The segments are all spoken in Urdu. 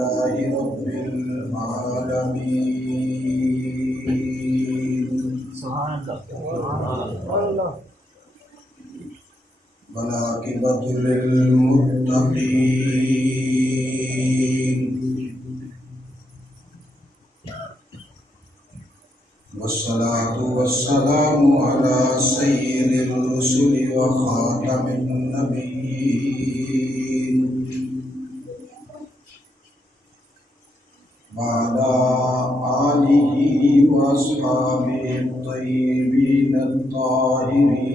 لله رب العالمين. سبحان اللہ. والعاقبة للمتقين والصلاة والسلام على سيد الرسل وخاتم النبيين وعلى آله وأصحابه الطيبين الطاهرين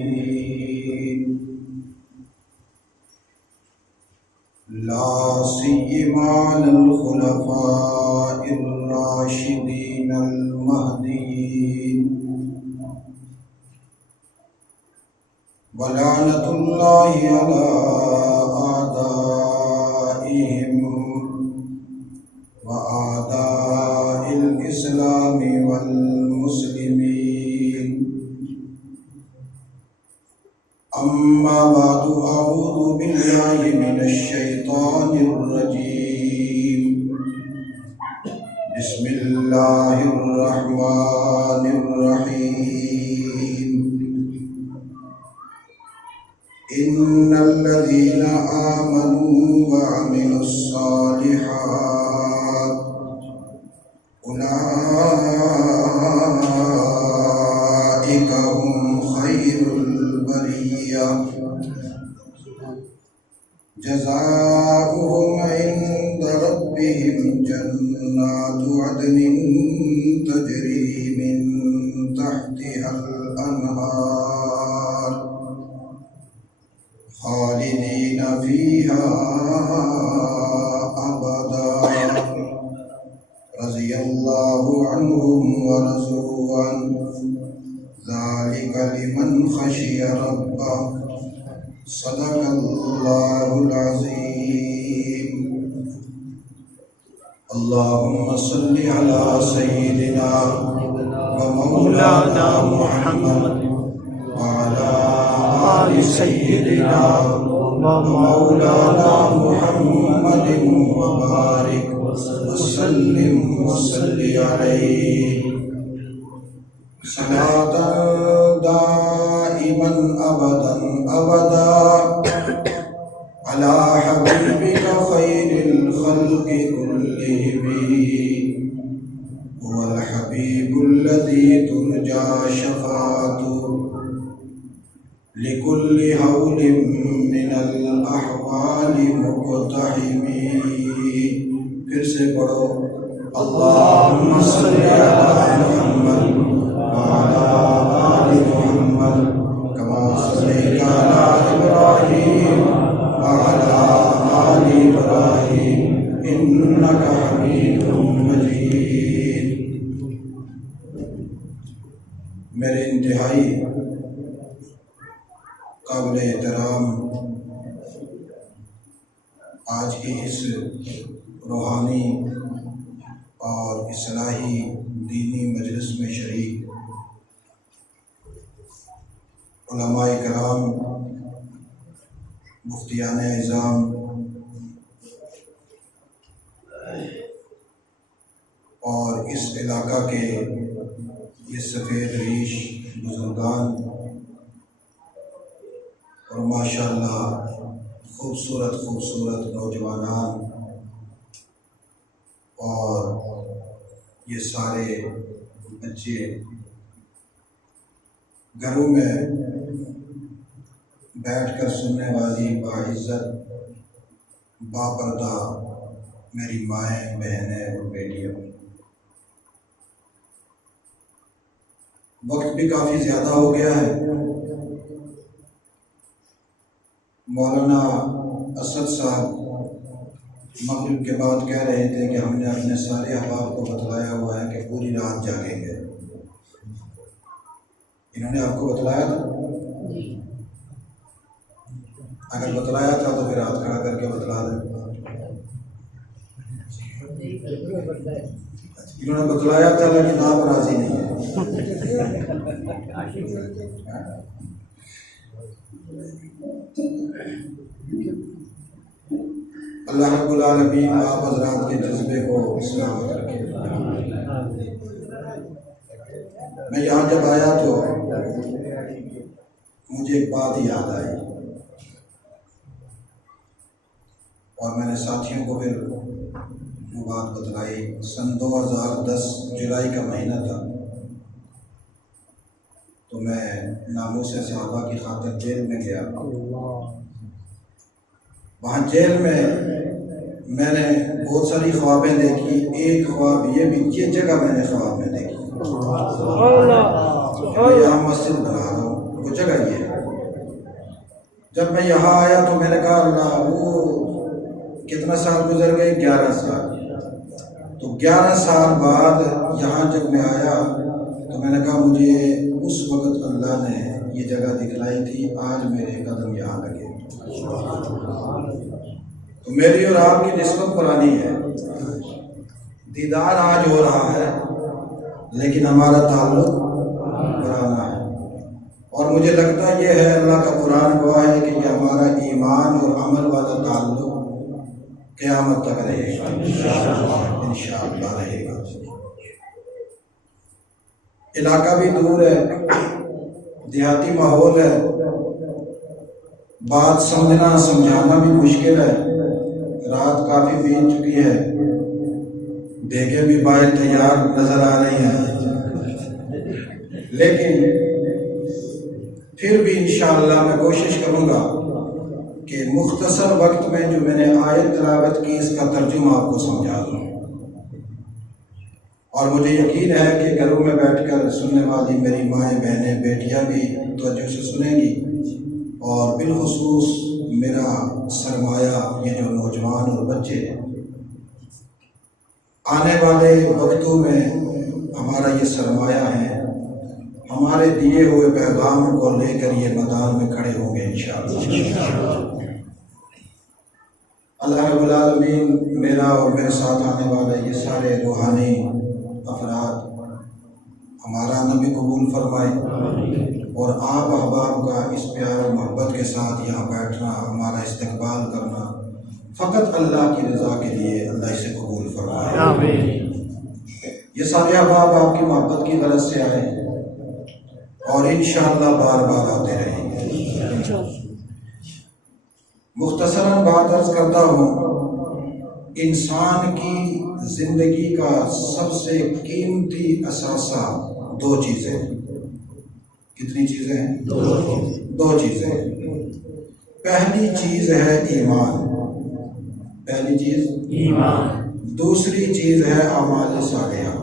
لا سيما الخلفاء الراشدين المهديين ولعنة الله على أعدائهم وأعداء الإسلام والمسلمين. أما بعد أعوذ بالله من الشيطان الرجيم. بسم الله الرحمن الرحيم. إن الذين آمنوا وعملوا الصالحات أولئك هم خير البرية جزاؤهم عند ربهم جنات عدن تجري من تحتها الأنهار خالدين فيها أبدا رضي الله عنهم ورضوا عنه ذلك لمن خشي ربه صدق الله العظيم. اللهم صل على سيدنا ومولانا محمد وعلى آل سيدنا ومولانا محمد وبارك وسلم وصل عليه صلاة دائما أبدا أبدا على حبيبك خير الخلق كلهم. هو الحبيب الذي ترجى شفاعته لكل هول من الأحوال مقتحم. پھر سے پڑھو اللهم صل على محمد وعلى آل محمد كما صليت على إبراهيم وعلى آل إبراهيم إنك حميد مجيد. میرے انتہائی قابل احترام آج کی اس روحانی اور اصلاحی دینی مجلس میں شریک علماء کرام، مفتیان اعظام اور اس علاقہ کے یہ سفید ریش بزرگان اور ماشاءاللہ خوبصورت نوجوانان اور یہ سارے بچے گھروں میں بیٹھ کر سننے والی باعزت باپردہ میری مائیں، بہنیں اور بیٹیاں، وقت بھی کافی زیادہ ہو گیا ہے. مولانا اسد صاحب مغرب کے بعد کہہ رہے تھے کہ ہم نے اپنے سارے احباب کو بتلایا ہوا ہے کہ پوری رات جاگیں گے. انہوں نے آپ کو بتلایا تھا؟ اگر بتلایا تھا تو پھر ہاتھ کھڑا کر کے بتلا دیں. انہوں نے بتلایا تھا لیکن آپ راضی نہیں ہیں. اللہ رب العالمین آپ حضرات کے جذبے کو سلامت رکھے۔ میں یہاں جب آیا تو مجھے ایک بات یاد آئی اور میں نے ساتھیوں کو پھر وہ بات بتلائی۔ سن 2010 جولائی کا مہینہ تھا، تو میں ناموس صحابہ کی خاطر جیل میں گیا۔ وہاں جیل میں نے بہت ساری خوابیں دیکھی۔ ایک خواب یہ بھی، یہ جگہ میں نے خواب میں دیکھی، میں یہاں مسجد بنا رہا ہوں، وہ جگہ یہ ہے۔ جب میں یہاں آیا تو میں نے کہا اللہ، وہ کتنا سال گزر گئے؟ 11 سال۔ تو 11 سال بعد یہاں جب میں آیا تو میں نے کہا مجھے اس وقت اللہ نے یہ جگہ دکھلائی تھی، آج میرے قدم یہاں لگے۔ تو میری اور آپ کی نسبت پرانی ہے، دیدار آج ہو رہا ہے لیکن ہمارا تعلق پرانا ہے۔ اور مجھے لگتا یہ ہے، اللہ کا قرآن گواہ ہے کہ یہ ہمارا ایمان اور عمل والا تعلق قیامت تک رہے گا، انشاءاللہ رہے گا۔ علاقہ بھی دور ہے، دیہاتی ماحول ہے، بات سمجھنا سمجھانا بھی مشکل ہے۔ رات کافی بیت چکی ہے، دیگیں بھی باہر تیار نظر آ رہی ہیں، لیکن پھر بھی انشاءاللہ میں کوشش کروں گا کہ مختصر وقت میں جو میں نے آیت تلاوت کی اس کا ترجمہ آپ کو سمجھا دوں۔ اور مجھے یقین ہے کہ گھروں میں بیٹھ کر سننے والی میری مائیں بہنیں بیٹیاں بھی توجہ سے سنیں گی، اور بالخصوص میرا سرمایہ یہ جو نوجوان اور بچے ہیں، آنے والے وقتوں میں ہمارا یہ سرمایہ ہے، ہمارے دیے ہوئے پیغام کو لے کر یہ میدان میں کھڑے ہوں گے انشاءاللہ۔ اللہ رب العالمین میرا اور میرے ساتھ آنے والے یہ سارے روحانی افراد ہمارا نبی قبول فرمائے، اور آپ احباب کا اس پیار و محبت کے ساتھ یہاں بیٹھنا، ہمارا استقبال کرنا فقط اللہ کی رضا کے لیے اللہ اسے قبول فرمائے۔ آمین۔ یہ سارے احباب آپ کی محبت کی غرض سے آئے اور انشاءاللہ بار بار آتے رہیں گے۔ مختصراً بات عرض کرتا ہوں، انسان کی زندگی کا سب سے قیمتی اثاثہ 2 چیزیں۔ کتنی چیزیں ہیں؟ 2 چیزیں۔ پہلی چیز ہے ایمان، پہلی چیز ایمان، دوسری چیز ہے اعمال صالحہ۔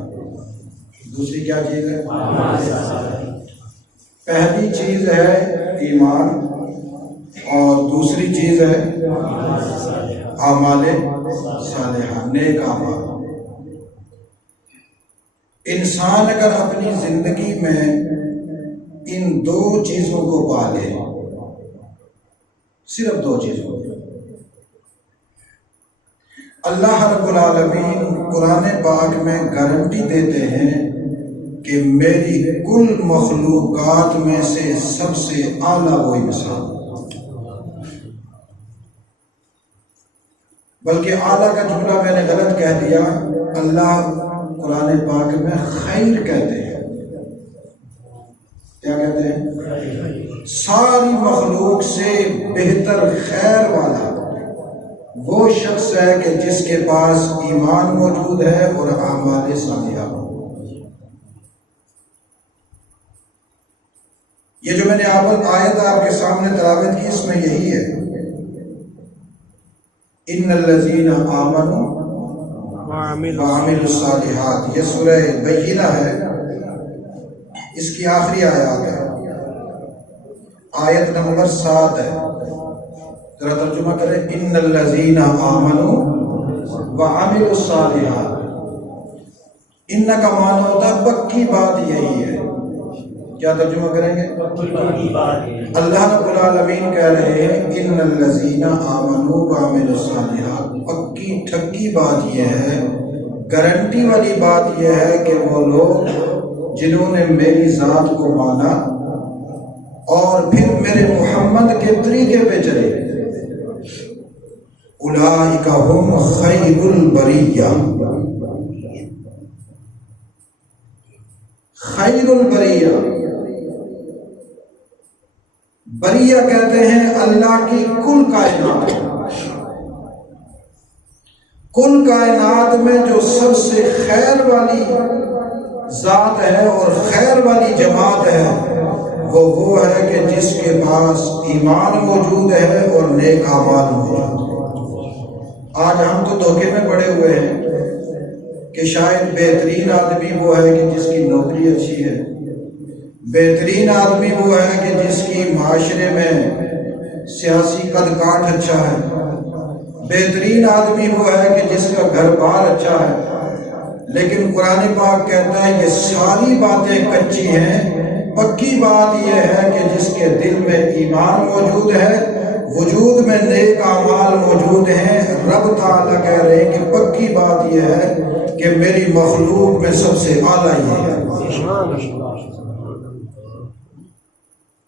دوسری کیا چیز ہے؟ اعمال صالحہ۔ پہلی چیز ہے ایمان اور دوسری چیز ہے اعمال صالحہ، نیک اعمال۔ انسان اگر اپنی زندگی میں ان 2 چیزوں کو پالے، صرف 2 چیزوں کو، اللہ رب العالمین قرآن پاک میں گارنٹی دیتے ہیں کہ میری کل مخلوقات میں سے سب سے اعلیٰ وہ انسان، بلکہ اعلیٰ کا جملہ میں نے غلط کہہ دیا، اللہ قرآن پاک میں خیر کہتے ہیں۔ کیا کہتے ہیں؟ ساری مخلوق سے بہتر خیر والا وہ شخص ہے کہ جس کے پاس ایمان موجود ہے اور اعمال صالحہ۔ یہ جو میں نے آیت آپ کے سامنے تلاوت کی، اس میں یہی ہے، ان الذین آمنوا وعملوا الصالحات۔ یہ سورہ بینہ ہے، اس کی آخری آیات ہے، آیت نمبر 7 ہے۔ ذرا ترجمہ کریں، ان الذین آمنوا وعملوا الصالحات۔ ان کا معنی ہوتا ہے پکی بات یہی ہے۔ کیا ترجمہ کریں گے؟ اللہ رب العالمین کہہ رہے ہیں ان الذین آمنوا وعملوا الصالحات، پکی ٹھکی بات یہ ہے، گارنٹی والی بات یہ ہے کہ وہ لوگ جنہوں نے میری ذات کو مانا اور پھر میرے محمد کے طریقے پہ چلے، اولئک هم خیر البریہ. خیر البریہ، بریہ کہتے ہیں اللہ کی کل کائنات. کل کائنات میں جو سب سے خیر والی ذات ہے اور خیر والی جماعت ہے وہ ہے کہ جس کے پاس ایمان موجود ہے اور نیک اعمال موجود ہے. آج ہم تو دھوکے میں پڑے ہوئے ہیں کہ شاید بہترین آدمی وہ ہے کہ جس کی نوکری اچھی ہے، بہترین آدمی وہ ہے کہ جس کی معاشرے میں سیاسی قد کاٹ اچھا ہے، بہترین آدمی وہ ہے کہ جس کا گھر بار اچھا ہے. لیکن قرآن پاک کہتا ہے یہ ساری باتیں کچی ہیں، پکی بات یہ ہے کہ جس کے دل میں ایمان موجود ہے، وجود میں نیک اعمال موجود ہیں. رب تعالیٰ کہہ رہے ہیں کہ پکی بات یہ ہے کہ میری مخلوق میں سب سے اعلیٰ یہ ہے.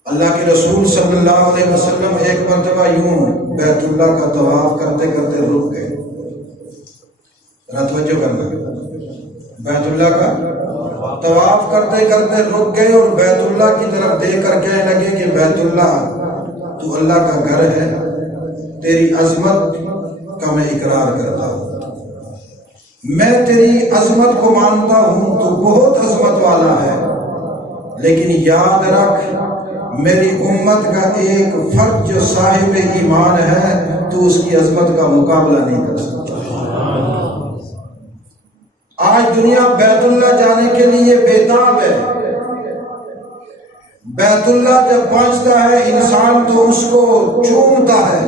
اللہ کے رسول صلی اللہ علیہ وسلم ایک مرتبہ یوں بیت اللہ کا طواف کرتے کرتے رک گئے. ذرا توجہ کرنا، بیت اللہ کا طواف کرتے کرتے رک گئے اور بیت اللہ کی طرف دیکھ کر کہنے لگے کہ بیت اللہ تو اللہ کا گھر ہے، تیری عظمت کا میں اقرار کرتا ہوں، میں تیری عظمت کو مانتا ہوں، تو بہت عظمت والا ہے، لیکن یاد رکھ میری امت کا ایک فرد جو صاحب ایمان ہے تو اس کی عظمت کا مقابلہ نہیں کر سکتا. آج دنیا بیت اللہ جانے کے لیے بےتاب ہے. بیت اللہ جب پہنچتا ہے انسان تو اس کو چومتا ہے،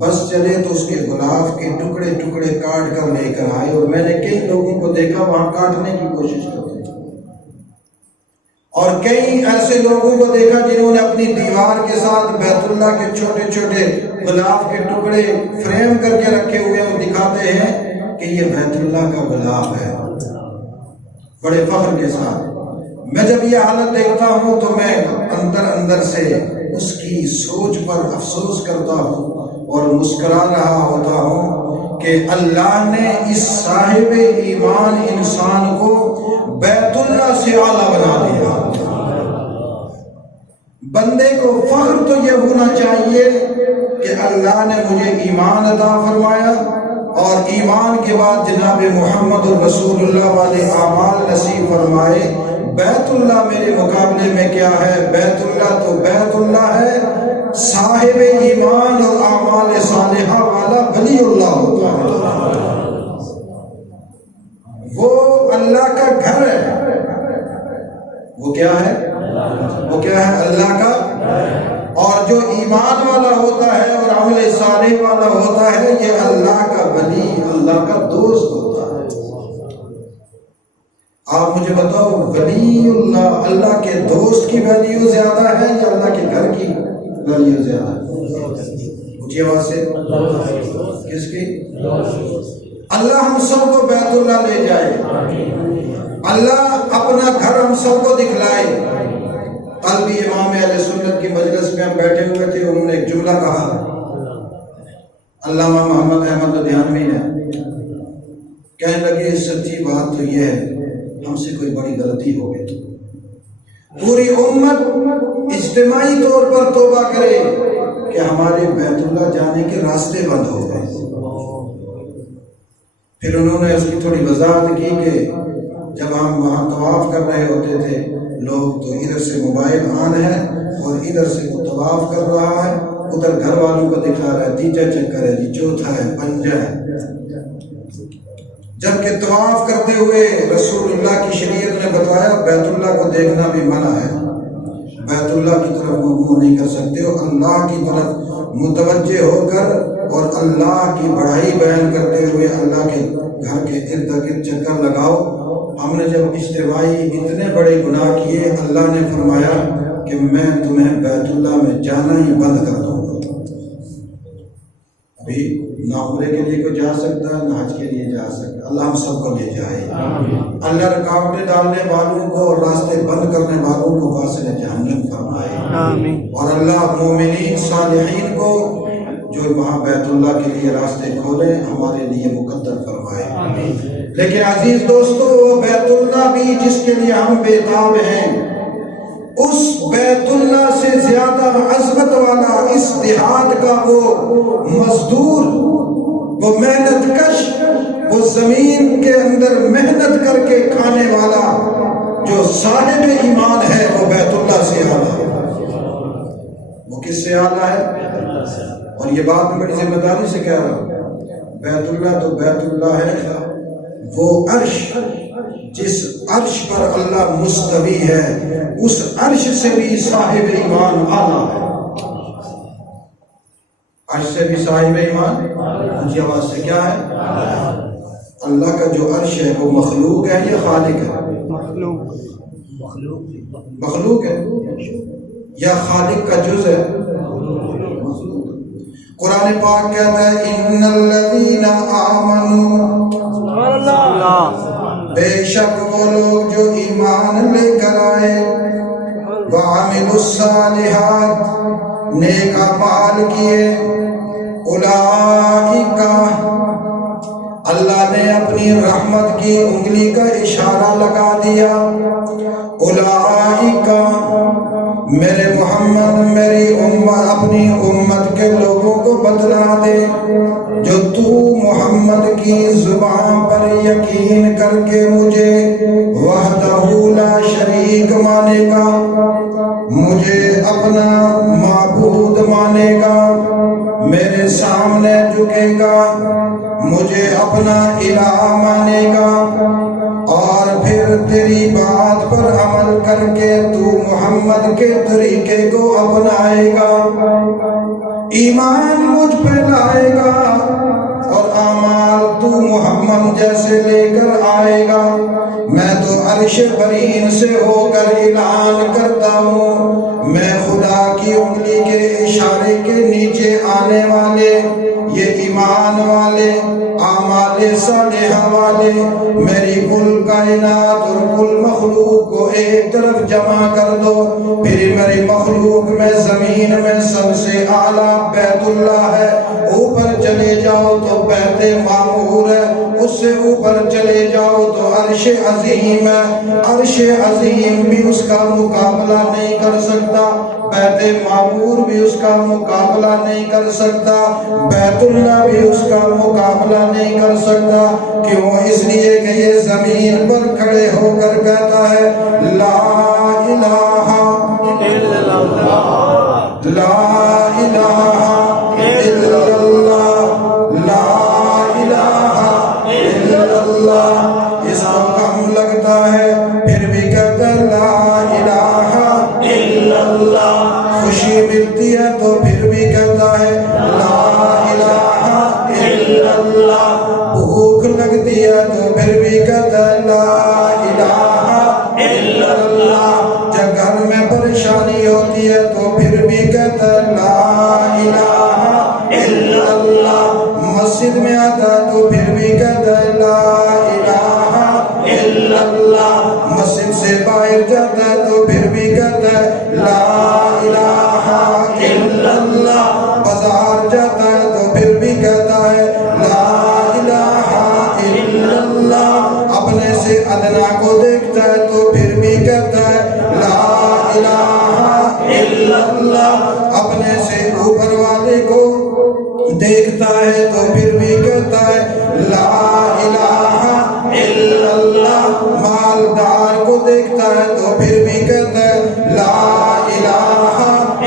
بس چلے تو اس کے غلاف کے ٹکڑے ٹکڑے کاٹ کر لے کر آئے. اور میں نے کئی لوگوں کو دیکھا وہاں کاٹنے کی کوشش کرتے، اور کئی ایسے لوگوں کو دیکھا جنہوں نے اپنی دیوار کے ساتھ بیت اللہ کے چھوٹے چھوٹے غلاف کے ٹکڑے فریم کر کے رکھے ہوئے اور دکھاتے ہیں کہ یہ بیت اللہ کا غلاف ہے، بڑے فخر کے ساتھ. میں جب یہ حالت دیکھتا ہوں تو میں اندر سے اس کی سوچ پر افسوس کرتا ہوں اور مسکرا رہا ہوتا ہوں کہ اللہ نے اس صاحب ایمان انسان کو بیت اللہ سے اعلیٰ بنا دیا. بندے کو فخر تو یہ ہونا چاہیے کہ اللہ نے مجھے ایمان عطا فرمایا اور ایمان کے بعد جناب محمد رسول اللہ والے اعمال نصیب فرمائے. بیت اللہ میرے مقابلے میں کیا ہے؟ بیت اللہ تو بیت اللہ ہے، صاحب ایمان اور اعمال صالحہ والا ولی اللہ ہوتا ہے. وہ اللہ کا گھر ہے. وہ کیا ہے؟ وہ کیا ہے؟ اللہ کا. اور جو ایمان والا ہوتا ہے اور عمل صالح والا ہوتا ہے یہ اللہ کا ولی، اللہ کا دوست ہوتا ہے. آپ مجھے بتاؤ ولی اللہ، اللہ کے دوست کی ویلیو زیادہ ہے یا اللہ کے گھر کی ویلیو زیادہ ہے؟ اونچی آواز سے، کس کی؟ اللہ ہم سب کو بیت اللہ لے جائے، اللہ اپنا گھر ہم سب کو دکھلائے. کل بھی امام اہل سنت کی مجلس میں ہم بیٹھے ہوئے تھے، انہوں نے ایک جملہ کہا، علامہ محمد احمد لدھیانوی نے، کہنے لگے سچی بات تو یہ ہے ہم سے کوئی بڑی غلطی ہو گئی، پوری امت اجتماعی طور پر توبہ کرے کہ ہمارے بیت اللہ جانے کے راستے بند ہو گئے. پھر انہوں نے اس کی تھوڑی وضاحت کی کہ جب ہم وہاں طواف کر رہے ہوتے تھے لوگ تو ادھر سے موبائل آن ہے اور ادھر سے وہ طواف کر رہا ہے، ادھر گھر والوں کو دکھا رہا ہے، تیجا چکر ہے جی، چوتھا ہے، پنجا ہے. جبکہ طواف کرتے ہوئے رسول اللہ کی شریعت نے بتایا بیت اللہ کو دیکھنا بھی منع ہے، بیت اللہ کی طرف منہ نہیں کر سکتے ہو. اللہ کی طرف متوجہ ہو کر اور اللہ کی بڑائی بیان کرتے ہوئے اللہ کے گھر کے ارد گرد چکر لگاؤ. ہم نے جب اجتماعی اتنے بڑے گناہ کیے، اللہ نے فرمایا کہ میں تمہیں بیت اللہ میں جانا ہی بند کر دوں گا. ابھی نہ عمرے کے لیے کوئی جا سکتا ہے، نہ حج کے لیے جا سکتا. اللہ ہم سب کو لے جائے. اللہ رکاوٹیں ڈالنے والوں کو اور راستے بند کرنے والوں کو فاصل جہنم فرمائے. اور اللہ مومنین صالحین کو جو وہاں بیت اللہ کے لیے راستے کھولے ہمارے لیے مقدر فرمائے. لیکن عزیز دوستو وہ بیت اللہ بھی جس کے لیے ہم بےتاب ہیں، اس بیت اللہ سے زیادہ عظمت والا اس دیہات کا وہ مزدور، وہ محنت کش، وہ زمین کے اندر محنت کر کے کھانے والا جو صاحب ایمان ہے، وہ بیت اللہ سے اعلیٰ ہے. وہ کس سے اعلیٰ ہے؟ اور یہ بات میں بڑی ذمہ داری سے کہہ رہا ہوں. بیت اللہ تو بیت اللہ ہے، وہ عرش جس عرش پر اللہ مستوی ہے، اس عرش سے بھی صاحب ایمان اعلیٰ ہے. عرش سے بھی صاحب ایمان اونچی آواز سے کیا ہے؟ اللہ کا جو عرش ہے وہ مخلوق ہے یا خالق ہے؟ مخلوق ہے یا خالق کا جز ہے؟ قرآن پاک کہتا ہے ان الذین آمنوا، بے شک وہ لوگ جو ایمان لے کر آئے، وعملوا الصالحات، نیک اعمال کیے، اولئک، اللہ نے اپنی رحمت کی انگلی کا اشارہ لگا دیا، اولئک، میرے محمد میری امت، اپنی امت کے لوگوں کو بتلا دے جو تو محمد کی زبان پر یقین کر کے مجھے وحدہ لا شریک مانے گا، مجھے اپنا معبود مانے گا، میرے سامنے جھکے گا، مجھے اپنا الہ مانے گا، اور پھر تیری بات پر عمل کر کے تو محمد کے طریقے کو اپنائے گا، ایمان مجھ پہ لائے گا، اور اعمال تو محمد جیسے لے کر آئے گا. میں تو عرش برین سے ہو کر اعلان کرتا ہوں، میں خدا کی انگلی کے اشارے کے نیچے آنے والے یہ ایمان والے، اعمال صالحہ والے، میری کل کائنات اور کل مخلوق کو ایک طرف جمع کر دو. پھر میری مخلوق میں زمین میں سب سے اعلیٰ بیت اللہ ہے، اوپر چلے جاؤ تو بیت معمور ہے، اس سے اوپر چلے جاؤ تو عرش عظیم ہے، عرش عظیم بھی اس کا مقابلہ نہیں کر سکتا، بیت معمور بھی اس کا مقابلہ نہیں کر سکتا، بیت اللہ بھی اس کا مقابلہ نہیں کر سکتا. کیوں؟ اس لیے کہ یہ زمین پر کھڑے ہو کر کہتا ہے لا الہ الا اللہ، لا الہ الا اللہ، لا الہ الا اللہ. اس کو کم لگتا ہے پھر بھی کہتا ہے لا الہ الا اللہ. خوشی ملتی ہے تو پھر بھی کہتا ہے لا الہ الا اللہ. بھوک لگتی ہے تو پھر بھی کہتا ہے لا الہ الا اللہ. جب گھر میں پریشانی ہوتی ہے تو پھر بھی کہتا ہے لا الہ الا اللہ. مسجد میں آتا ہے تو پھر بھی کہتا ہے لا الہ الا اللہ. مسجد سے باہر جاتا ہے تو پھر بھی کہتا ہے لا الہ الا اللہ. بازار جاتا ہے تو پھر بھی کہتا ہے لا الہ الا اللہ. اپنے سے ادنا کو دیکھتا ہے تو پھر بھی کہتا ہے لا الہ الا اللہ. اپنے سے اوپر والے کو دیکھتا ہے تو پھر بھی کہتا ہے لا الہ الا اللہ. مالدار کو دیکھتا ہے تو پھر بھی کہتا ہے لا الہ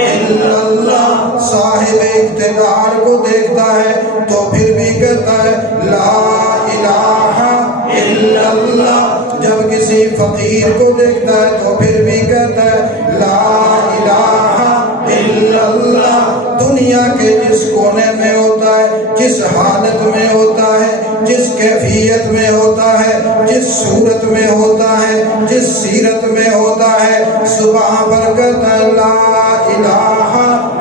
الا اللہ. صاحب اقتدار کو دیکھتا ہے تو پھر بھی کہتا ہے لا الہ الا اللہ. جب کسی فقیر کو دیکھتا ہے تو پھر بھی کہتا ہے لا الہ الا اللہ. دنیا کے جس کونے میں ہوتا ہے، جس حالت میں ہوتا ہے، جس کیفیت میں ہوتا ہے، جس صورت میں ہوتا ہے، جس سیرت میں ہوتا ہے، صبح پر کہتا ہے لا الہ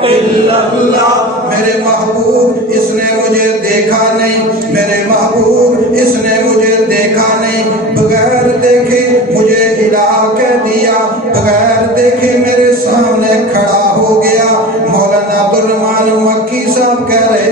الا اللہ. میرے محبوب اس نے مجھے دیکھا نہیں، میرے محبوب اس نے مجھے دیکھا نہیں، بغیر دیکھے مجھے الہ کہہ دیا، بغیر دیکھے میرے سامنے کھڑا ہو گیا. مولانا عبدالرحمان مکی صاحب کہہ رہے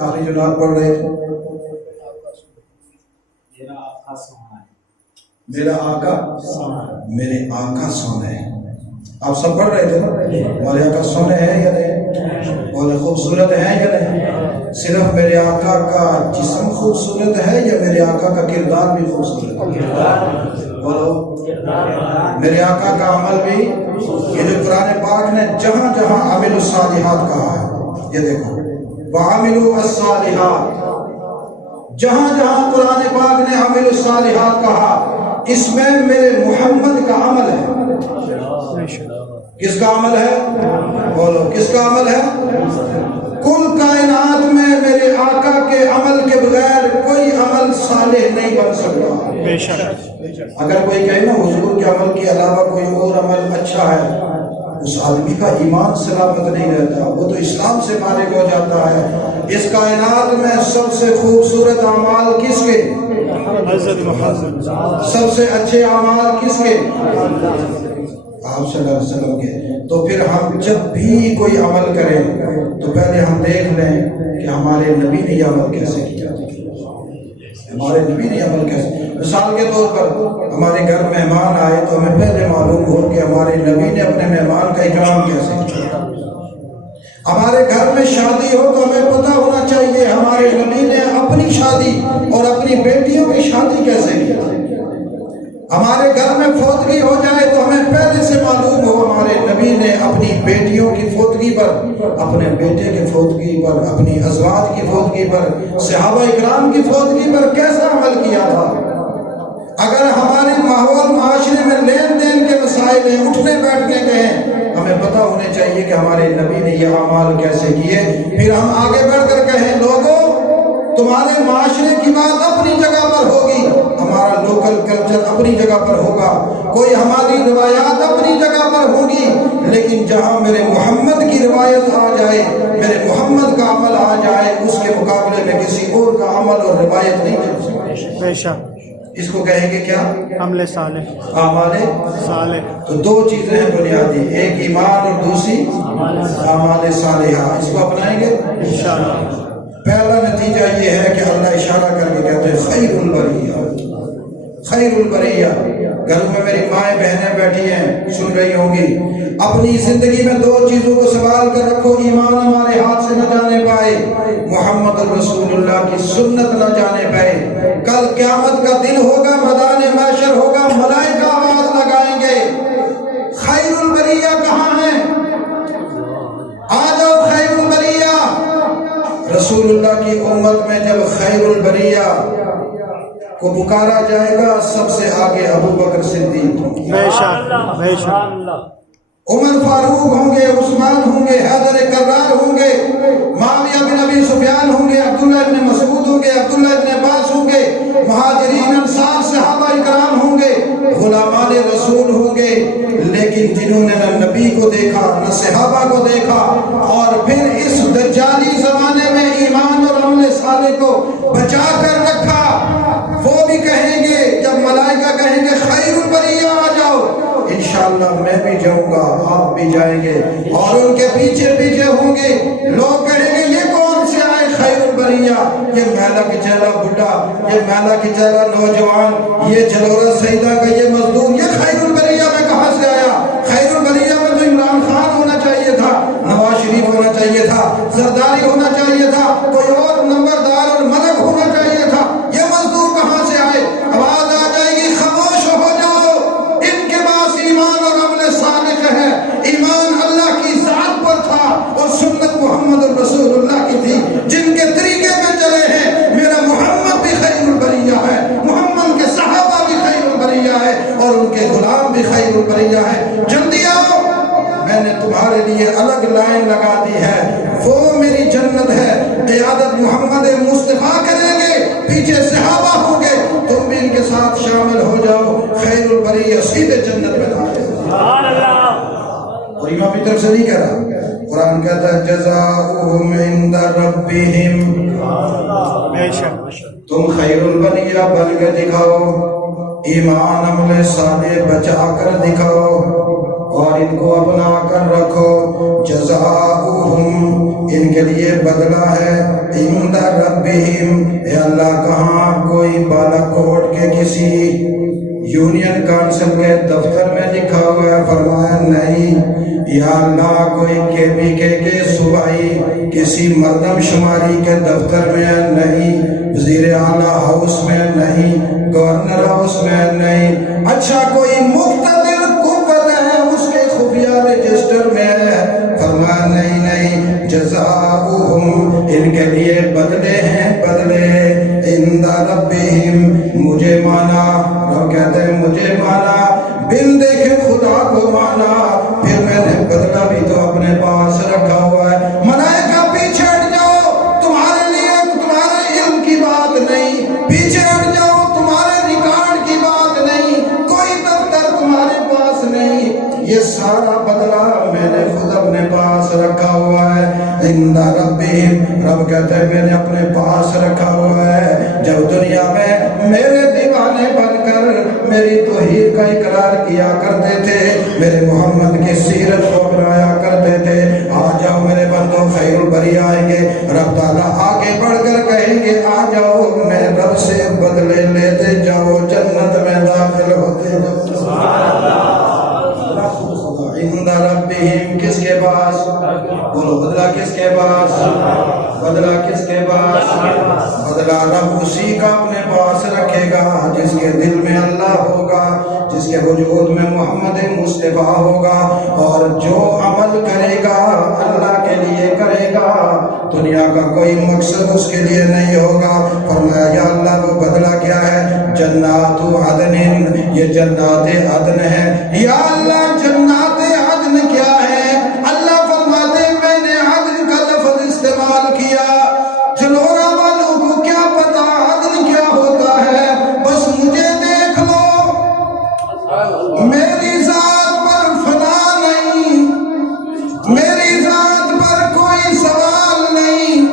آخری جناب پڑھ رہے تھے میرا آقا میرے آقا سونے ہیں. آپ سب پڑھ رہے تھے نا؟ ہمارے آقا سونے ہیں یا نہیں؟ بولے خوبصورت ہیں یا نہیں؟ صرف میرے آقا کا جسم خوبصورت ہے یا میرے آقا کا کردار بھی خوبصورت ہے؟ بولو میرے آقا کا عمل بھی. یہ جو قرآن پاک نے جہاں جہاں عامل الصالحات کہا ہے, یہ دیکھو وعاملوا الصالحات, جہاں جہاں قرآن پاک نے عامل الصالحات کہا اس میں میرے محمد کا عمل ہے. کس کا عمل ہے؟ بولو کس کا عمل ہے؟ کل کائنات میں میرے آقا کے عمل کے بغیر کوئی عمل صالح نہیں بن سکتا. اگر کوئی کہے نا حضور کے عمل کے علاوہ کوئی اور عمل اچھا ہے, اس آدمی کا ایمان سلامت نہیں رہتا, وہ تو اسلام سے فارغ ہو جاتا ہے. اس کائنات میں سب سے خوبصورت اعمال کس کے؟ حضرت محمد. سب سے اچھے اعمال کس کے؟ آپ صلی اللہ علیہ وسلم کے. تو پھر ہم جب بھی کوئی عمل کریں تو پہلے ہم دیکھ لیں کہ ہمارے نبی نے یہ عمل کیسے کیا, ہمارے نبی نے عمل کیسے. مثال کے طور پر ہمارے گھر مہمان آئے تو ہمیں پہلے معلوم ہو کہ ہمارے نبی نے اپنے مہمان کا اکرام کیسے کیا. ہمارے گھر میں شادی ہو تو ہمیں پتہ ہونا چاہیے ہمارے نبی نے اپنی شادی اور اپنی بیٹیوں کی شادی کیسے کی. ہمارے گھر میں فوتگی ہو جائے تو ہمیں پہلے سے معلوم ہو ہمارے نبی نے اپنی بیٹیوں کی فوتگی پر, اپنے بیٹے کی فوتگی پر, اپنی ازواج کی فوتگی پر, صحابہ اکرام کی فوتگی پر کیسا عمل کیا تھا. اگر ہمارے ماحول معاشرے میں لین دین کے مسائل ہیں, اٹھنے بیٹھنے کے ہیں, ہمیں پتہ ہونے چاہیے کہ ہمارے نبی نے یہ اعمال کیسے کیے. پھر ہم آگے بڑھ کر کہیں لوگوں تمہارے معاشرے کی بات اپنی جگہ پر ہوگی, ہمارا لوکل کلچر اپنی جگہ پر ہوگا, کوئی ہماری روایات اپنی جگہ پر ہوگی, لیکن جہاں میرے محمد کی روایت آ جائے, میرے محمد کا عمل آ جائے, اس کے مقابلے میں کسی اور کا عمل اور روایت نہیں چل سکتی. اس کو کہیں گے کیا؟ عمل صالح. اعمال صالح. تو دو چیزیں ہیں بنیادی, ایک ایمان اور دوسری اعمال صالحہ. اس کو اپنائیں گے انشاءاللہ. پہلا نتیجہ یہ ہے کہ اللہ اشارہ کر کے کہتے ہیں خیر البریہ, خیر البریہ. گھروں میں میری مائیں بہنیں بیٹھی ہیں, سن رہی ہوں گی. اپنی زندگی میں دو چیزوں کو سنبھال کر رکھو, ایمان ہمارے ہاتھ سے نہ جانے پائے, محمد رسول اللہ کی سنت نہ جانے پائے. کل قیامت کا دن ہوگا, میدان محشر ہوگا, ملائکہ آواز لگائیں گے خیر البریہ کہاں ہیں, آ جاؤ خیر البریہ. رسول اللہ کی امت میں جب خیر البریہ کو پکارا جائے گا, سب سے آگے ابو بکر صدیق, عمر فاروق ہوں گے, عثمان ہوں گے, حیدر کرار ہوں گے, معاویہ بن ابی سفیان ہوں گے, عبداللہ ابن مسعود ہوں گے, عبداللہ ابن عباس ہوں گے, مہاجرین انصار صحابہ اکرام ہوں گے, غلامان رسول ہوں گے. لیکن جنہوں نے نہ نبی کو دیکھا نہ صحابہ کو دیکھا, اور پھر اس دجالی زمانے میں ایمان اور عمل صالح کو بچا کر رکھا, وہ بھی کہیں گے جب ملائکہ کہیں گے خیر البریہ آ جاؤ, انشاءاللہ میں بھی جاؤں گا, آپ بھی جائیں گے, اور ان کے پیچھے پیچھے ہوں گے. لوگ کہیں گے یہ کون سے آئے خیر البریہ, یہ میلا کی چہلا بڈھا, یہ میلا کی چہلا نوجوان, یہ جلورہ سیدہ کا یہ مزدور, یہ خیر البریہ میں کہاں سے آیا. خیر البریہ میں تو عمران خان ہونا چاہیے تھا, نواز شریف ہونا چاہیے تھا, زرداری ہونا چاہیے تھا, کوئی اور نمبردار اور ملک ہونا چاہیے تھا. یہ مزدور کہاں سے آئے؟ آواز آ جائے گی خاموش ہو جاؤ, ان کے پاس ایمان اور عمل صالح ہے. ایمان اللہ کی ذات پر تھا اور سنت محمد رسول اللہ کی تھی. جن کے طریقے پہ چلے ہیں, میرا محمد بھی خیر البریہ ہے, محمد کے صحابہ بھی خیر البریہ ہے, اور ان کے غلام بھی خیر البریہ ہے. جلدی آؤ, میں نے تمہارے لیے الگ لائن لگا دی ہے, وہ میری جنت ہے. قیادت محمد مصطفیٰ کریں گے, پیچھے صحابہ ہوں گے, تم بھی ان کے ساتھ شامل ہو جاؤ, خیر البریہ سیدھے جنت میں داخل. سبحان اللہ. اور امام کی طرف سے نہیں کہہ رہا, قرآن کہتا ہے جزاؤہم عند ربہم, تم خیر البریہ بن کے دکھاؤ, ایمان عمل صالح بچا کر دکھاؤ, اور ان کو اپنا کر رکھو، جزاؤہم ان کے لیے بدلہ ہے، عند ربہم اے اللہ کہاں، کوئی بالا کوٹ کے کسی یونین کانسل کے دفتر میں لکھا ہوا ہے؟ فرمایا نہیں، یا اللہ کوئی KPK کے صوبائی کسی مردم شماری کے دفتر میں نہیں، وزیر اعلیٰ ہاؤس میں نہیں، گورنر ہاؤس میں نہیں، اچھا کوئی مقتدر قوت ہے اس کے خفیہ رجسٹر میں ہے؟ فرمایا نہیں نہیں، جزاؤہم ان کے لیے بدلے ہیں، بدلے عند ربہم، مجھے مانا، رب کہتے ہیں مجھے مانا، بن دیکھے خدا کو مانا، پھر میں نے بدلہ بھی تو اپنے پاس رکھا ہوا ہے۔ ملائکہ پیچھے ہٹ جاؤ، تمہارے لیے تمہارے علم کی بات نہیں، پیچھے ہٹ جاؤ، تمہارے ریکارڈ کی بات نہیں، کوئی دفتر تمہارے پاس نہیں، یہ سارا بدلہ میں نے خود اپنے پاس رکھا ہوا ہے۔ عند ربہم، رب کہتے ہیں میں نے اپنے پاس رکھا ہوا ہے۔ جب دنیا میں میرے دیوانے بن کر میری توحید کا اقرار کیا کرتے تھے، میرے محمد کی سیرت کو اپنایا کرتے تھے، آ جاؤ میرے بندوں، خیر البری آئیں گے، رب تعالیٰ آگے بڑھ کر کہیں گے آ جاؤ، میں رب سے بدلے لیتے جاؤ، جنت میں داخل ہوتے جاؤ۔ عند ربہم کس کے پاس؟ بولو بدلہ کس کے پاس؟ بدلہ کس کے پاس؟ بدلہ رب اسی کا اپنے پاس رکھے گا جس کے دل میں اللہ ہوگا، جس کے وجود میں محمد مصطفیٰ ہوگا، اور جو عمل کرے گا اللہ کے لیے کرے گا، دنیا کا کوئی مقصد اس کے لیے نہیں ہوگا۔ فرمایا یا اللہ وہ بدلہ کیا ہے؟ جنات عدن، یہ جنات عدن ہے۔ یا اللہ جنات عدن کیا ہے؟ اللہ فرماتے ہیں میں نے عدن کا لفظ استعمال کیا، جلورا والوں کو کیا پتا عدن کیا ہوتا ہے، بس مجھے دیکھ لو، میری ذات پر فنا نہیں، میری ذات پر کوئی سوال نہیں،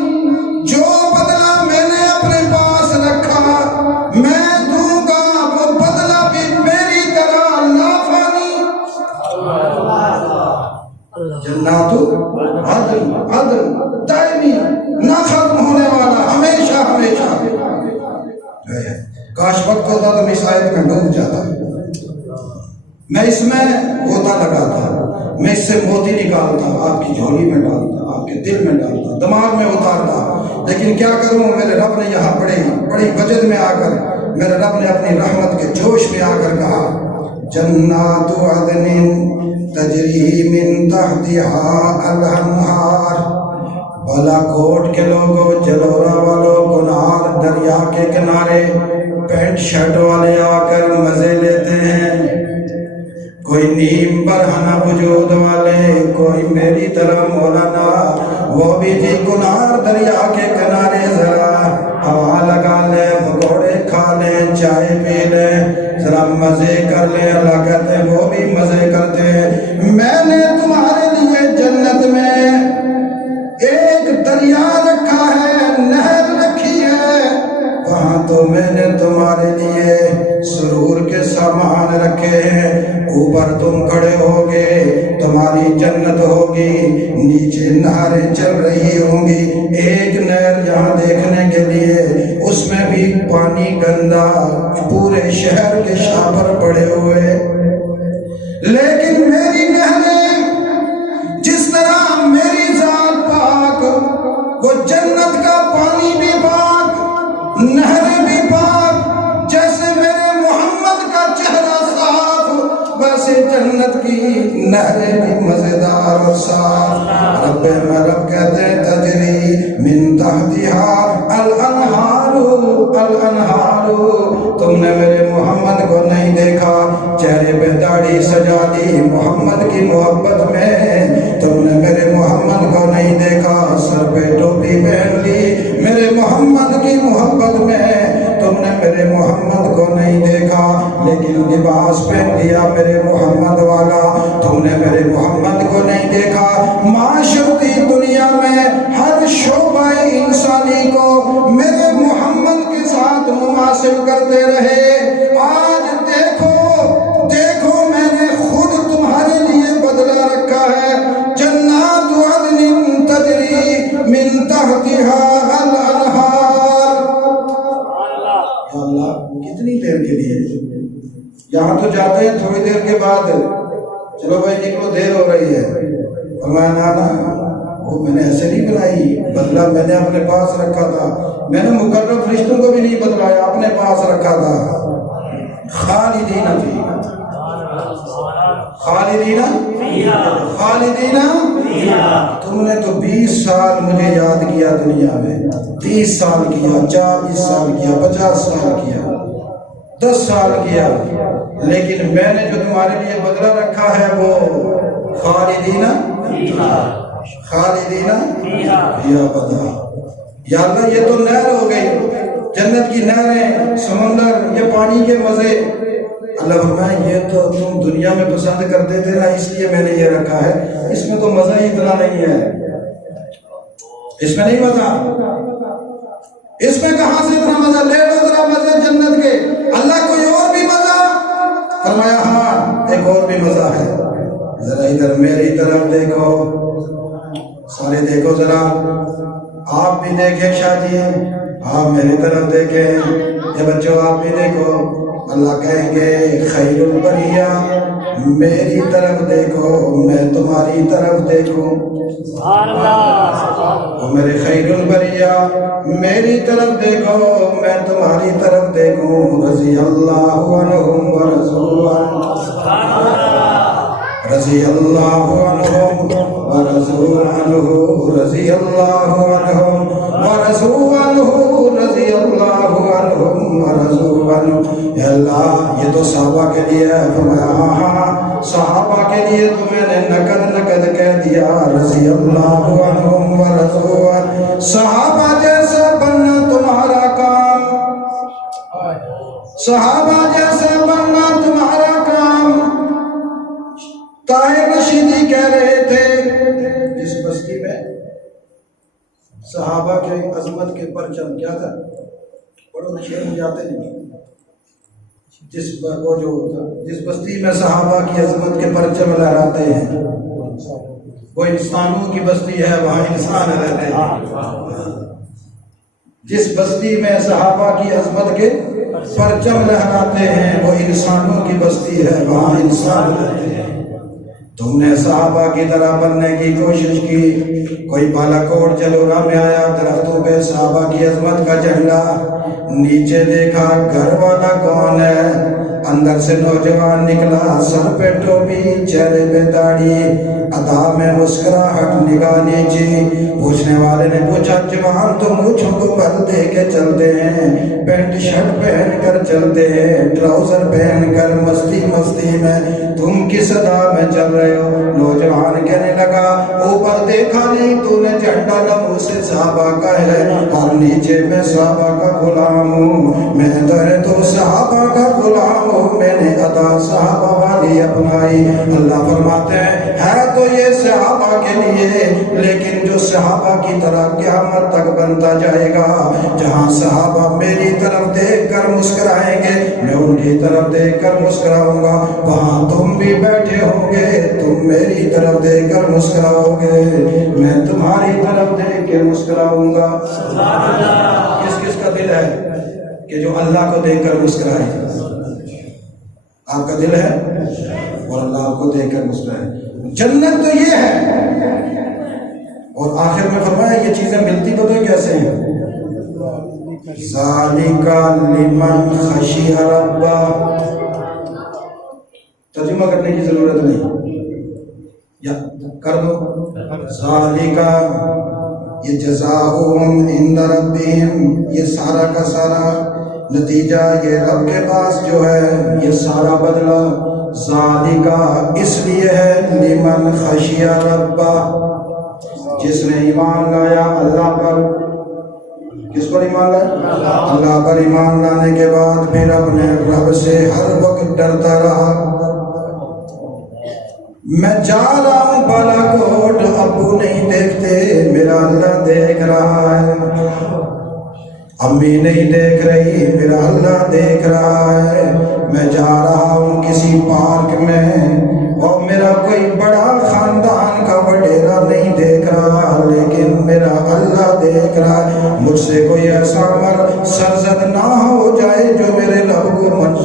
جو بدلہ میں نے اپنے پاس رکھا میں دوں گا، وہ بدلہ بھی میری طرح لافانی۔ جنات عدن، عدن دائمی نہ ختم ہونے والا، ہمیشہ ہمیشہ۔ کاش وقت ہوتا تو میں اس آیت میں ڈوب جاتا، میں اس میں غوطہ لگاتا، میں اس سے موتی نکالتا، آپ کی جھولی میں ڈالتا، آپ کے دل میں ڈالتا، دماغ میں اتارتا، لیکن کیا کروں، میرے رب نے یہاں بڑی وجد میں آ کر، میرے رب نے اپنی رحمت کے جوش میں آ کر کہا جنات عدن تجری من تحتها الانہار۔ بالا کوٹ کے لوگوں، جلورا والوں، کنار دریا کے کنارے پینٹ شرٹ والے آ کر مزے لیتے ہیں، کوئی نیم برہنہ وجود والے، کوئی میری طرح مولانا، وہ بھی جی کنار دریا کے کنارے ذرا ہوا لگا لیں، پکوڑے کھا لیں، چائے پی لیں، ذرا مزے کر لیں۔ اللہ کہتے ہیں وہ بھی مزے کرتے ہیں۔ میں نے تمہارے لیے جنت میں ایک دریا رکھا ہے، نہر رکھی ہے، وہاں تو میں نے تمہارے لیے سرور کے سامان رکھے ہیں، اوپر تم کھڑے ہوگے، تمہاری جنت ہوگی، نیچے نہریں چل رہی ہوں گی، ایک نہر یہاں دیکھنے کے لیے اس میں بھی پانی گندا، پورے شہر کے شاور پڑے ہوئے، لیکن میری نہریں جس طرح میری ذات پاک، وہ جنت کا پانی بھی پاک، نہریں بھی پاک، جیسے میرے محمد کا چہرہ صاف، ویسے جنت کی نہریں بھی مزیدار اور صاف۔ رب کہتے ہیں تجری من تحتها الانہار، الانہار۔ تم نے میرے محمد کو نہیں دیکھا، چہرے پہ داڑھی سجا دی محمد کی محبت میں، تم نے میرے محمد کو نہیں دیکھا، سر پہ ٹوپی پہن لی میرے محمد کی محبت میں، تم نے میرے محمد کو نہیں دیکھا، لیکن لباس پہن لیا میرے محمد والا، تم نے میرے محمد کو نہیں دیکھا۔ معاشرتی دنیا میں ہر شعبہ انسانی کو میرے محمد کے ساتھ مماثل کرتے رہے، آج دیکھو دیکھو میں نے خود تمہارے لیے کے لیے. یہاں تو جاتے ہیں تھوڑی دیر کے بعد چلو بھائی نکلو دیر ہو رہی ہے. فرمایا نانا وہ میں نے ایسے نہیں بنائی، بدلہ میں نے اپنے پاس رکھا تھا. میں نے مقرر فرشتوں کو بھی نہیں بدلایا، اپنے پاس رکھا تھا. خالدین فی خالدین. تم نے تو 20 سال مجھے یاد کیا دنیا میں، 30 سال کیا، 40 سال کیا، 50 سال کیا، 10 سال کیا، لیکن میں نے جو تمہارے لیے بدلہ رکھا ہے وہ خالدین فیہا ابدا. یا اللہ یہ تو نہر ہو گئی، جنت کی نہریں، سمندر، یہ پانی کے مزے. اللہ فرمائے یہ تو تم دنیا میں پسند کرتے تھے نا، اس لیے میں نے یہ رکھا ہے. اس میں تو مزہ ہی اتنا نہیں ہے، اس میں نہیں مزہ. اس میں کہاں سے اتنا مزہ؟ لے لو ذرا مزے جنت کے. اللہ کوئی اور بھی مزہ؟ فرمایا ہاں ایک اور بھی مزہ ہے. ذرا ادھر میری طرف دیکھو، سارے دیکھو ذرا. آپ بھی دیکھیں شاہ جی، آپ میری طرف دیکھیں. یہ بچوں آپ بھی دیکھو. اللہ کہیں گے خیر البریہ میری طرف دیکھو، میں تمہاری طرف دیکھوں. وہ میرے خیر البریہ میری طرف دیکھو، میں تمہاری طرف دیکھوں. رضی اللہ عنہم ورضوا عنہ، رضی اللہ عنہم ورضوا عنہ، رضی اللہ عنہم ورضوا عنہ، رضی اللہ عنہم ورضوا عنہ. یا اللہ یہ تو صحابہ کے لیے ہے. فرمایا ہاں ہاں صحابہ کے لیے تو میں نے نقد کہہ دیا. رضی اللہ عنہم ورضوا عنہ. صحابہ جیسا بننا تمہارا کام، صحابہ جیسا بننا تمہارا کام. طاہر رشیدی کہہ رہے تھے جس بستی میں صحابہ کے عظمت کے پرچم کیا تھا، پڑھو شعر میں جاتے نہیں. جس بستی میں صحابہ کی عظمت کے پرچم لہراتے ہیں وہ انسانوں کی بستی ہے، وہاں انسان رہتے ہیں. جس بستی میں صحابہ کی عظمت کے پرچم لہراتے ہیں وہ انسانوں کی بستی ہے، وہاں انسان رہتے ہیں. تم نے صحابہ کی طرح بننے کی کوشش کی. کوئی بالا کوٹ جلورا میں آیا، درختوں پہ صحابہ کی عظمت کا جھنڈا. نیچے دیکھا گھر والا کون ہے، اندر سے نوجوان نکلا، سر پہ ٹوپی، چہرے پہ داڑھی، ادا میں مسکراہٹ، نگاہ نیچی. پوچھنے والے نے پوچھا جوان تو مجھوں کو بل دے کے چلتے ہیں، پینٹ شرٹ پہن کر چلتے ہیں، ٹراؤزر پہن کر مستی میں، تم کس ادا میں چل رہے ہو؟ نوجوان کہنے لگا اوپر دیکھا نہیں تو نے جھنڈا لمحوں سے صحابہ کا ہے اور نیچے میں صحابہ کا غلام ہوں. میں تو صحابہ کا غلام ہوں، میں نے ادا صحابہ والی اپنائی. اللہ فرماتے ہیں ہے تو یہ صحابہ کے لیے، لیکن جو صحابہ کی طرح قیامت تک بنتا جائے گا، جہاں صحابہ میری طرف دیکھ کر مسکرائیں گے، میں ان کی طرف دیکھ کر مسکراؤں گا. وہاں تم بھی بیٹھے ہوں گے، تم میری طرف دیکھ کر مسکراؤ گے، میں تمہاری طرف دیکھ کے مسکراؤں گا. کس کس کا دل ہے کہ جو اللہ کو دیکھ کر مسکرائے؟ آپ کا دل ہے اور اللہ آپ کو دیکھ کر مسکرائے. جنت تو یہ ہے. اور آخر میں فرمایا یہ چیزیں ملتی پتہ کیسے ہیں؟ ذالک لمن خشی ربہ. ترجمہ کرنے کی ضرورت نہیں، یا کر دو. ذالک یہ جزاؤہم عند ربہم، یہ سارا کا سارا نتیجہ یہ رب کے پاس جو ہے، یہ سارا بدلہ ذالک اس لیے ہے لمن خشی ربہ، جس نے ایمان لایا اللہ پر. کس پر ایمان لایا؟ اللہ پر ایمان لانے کے بعد پھر اپنے رب سے ہر وقت ڈرتا رہا. میں جا رہا ہوں بالا کوٹ، ابو نہیں دیکھتے، میرا اللہ دیکھ رہا ہے. امی نہیں دیکھ رہی، میرا اللہ دیکھ رہا ہے. میں جا رہا ہوں کسی پارک میں اور میرا کوئی بڑا خاندان کا وڈیرا نہیں دیکھ رہا، لیکن میرا اللہ دیکھ رہا ہے. مجھ سے کوئی ایسا عمل سرزد نہ ہو جائے جو میرے رب کو منظور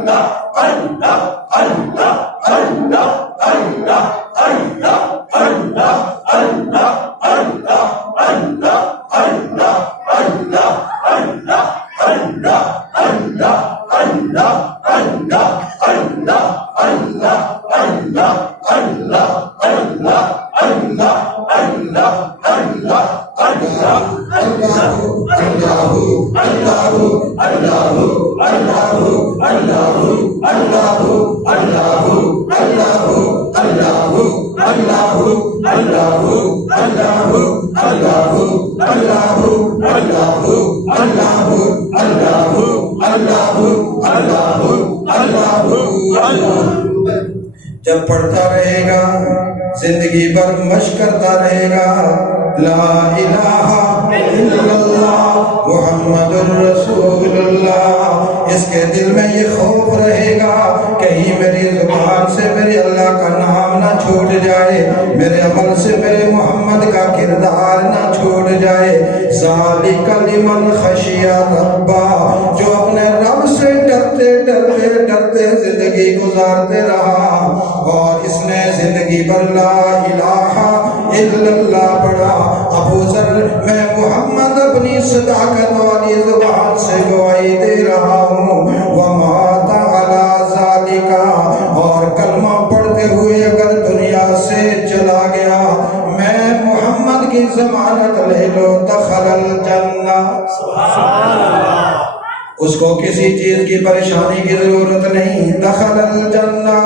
جب پڑھتا رہے گا زندگی بھر مشق کرتا رہے گا لا الہ الا اللہ محمد الرسول اللہ، اس کے دل میں یہ خوف رہے گا کہیں میری زبان سے میرے اللہ کا نام نہ چھوٹ جائے، میرے عمل سے میرے محمد کا کردار نہ چھوٹ جائے۔ ذالک لمن خشی ربا، جو اپنے رب سے ڈرتے ڈرتے ڈرتے زندگی گزارتے رہا اور اس نے زندگی بھر لا الہ الا اللہ پڑھا۔ ابو ذر میں محمد اپنی صداقت والی زبان سے گواہی دے رہا ہوں ومات علی ذالک، اور کلمہ پڑھتے ہوئے اگر دنیا سے چلا گیا میں محمد کی ضمانت لے لو دخل الجنہ۔ اس کو کسی چیز کی پریشانی کی ضرورت نہیں، دخل الجنہ۔